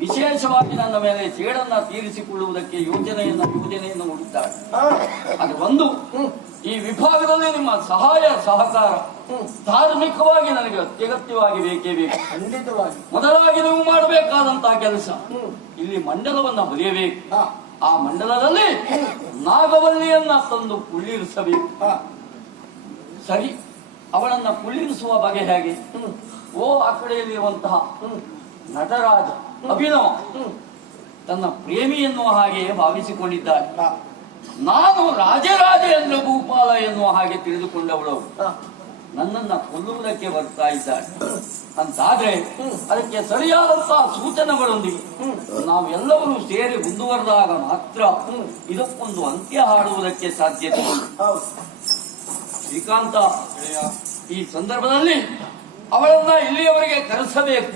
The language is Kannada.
ವಿಶೇಷವಾಗಿ ನನ್ನ ಮೇಲೆ ಸೇಡನ್ನ ತೀರಿಸಿಕೊಳ್ಳುವುದಕ್ಕೆ ಯೋಜನೆಯನ್ನು ಹೂಡಿದ್ದಾಳೆ. ಅದು ಒಂದು, ಈ ವಿಭಾಗದಲ್ಲಿ ನಿಮ್ಮ ಸಹಾಯ ಸಹಕಾರ ಧಾರ್ಮಿಕವಾಗಿ ನನಗೆ ಅತ್ಯಗತ್ಯವಾಗಿ ಬೇಕೇ ಬೇಕು. ಖಂಡಿತವಾಗಿ ಮೊದಲಾಗಿ ನೀವು ಮಾಡಬೇಕಾದಂತಹ ಕೆಲಸ, ಇಲ್ಲಿ ಮಂಡಲವನ್ನ ಬರೆಯಬೇಕು. ಆ ಮಂಡಲದಲ್ಲಿ ನಾಗವಲ್ಲಿಯನ್ನ ತಂದು ಕುಳ್ಳಿರಿಸಬೇಕು. ಸರಿ, ಅವಳನ್ನ ಕುಳ್ಳಿರಿಸುವ ಬಗೆ ಹೇಗೆ? ಆ ಕಡೆಯಲ್ಲಿರುವಂತಹ ನಟರಾಜ ಅಭಿನವ ತನ್ನ ಪ್ರೇಮಿ ಎನ್ನುವ ಹಾಗೆ ಭಾವಿಸಿಕೊಂಡಿದ್ದಾರೆ. ನಾನು ರಾಜರಾಜೇಂದ್ರ ಭೂಪಾಲ ಎನ್ನುವ ಹಾಗೆ ತಿಳಿದುಕೊಂಡವಳು ನನ್ನನ್ನ ಕೊಲ್ಲುವುದಕ್ಕೆ ಬರ್ತಾ ಇದ್ದಾರೆ ಅಂತಾದ್ರೆ ಅದಕ್ಕೆ ಸರಿಯಾದಂತಹ ಸೂಚನೆಗಳೊಂದಿಗೆ ನಾವೆಲ್ಲರೂ ಸೇರಿ ಮುಂದುವರೆದಾಗ ಮಾತ್ರ ಇದಕ್ಕೊಂದು ಅಂತ್ಯ ಹಾಡುವುದಕ್ಕೆ ಸಾಧ್ಯತೆ ಉಂಟು. ಶ್ರೀಕಾಂತ, ಈ ಸಂದರ್ಭದಲ್ಲಿ ಅವಳನ್ನ ಇಲ್ಲಿಯವರೆಗೆ ಕರೆಸಬೇಕು.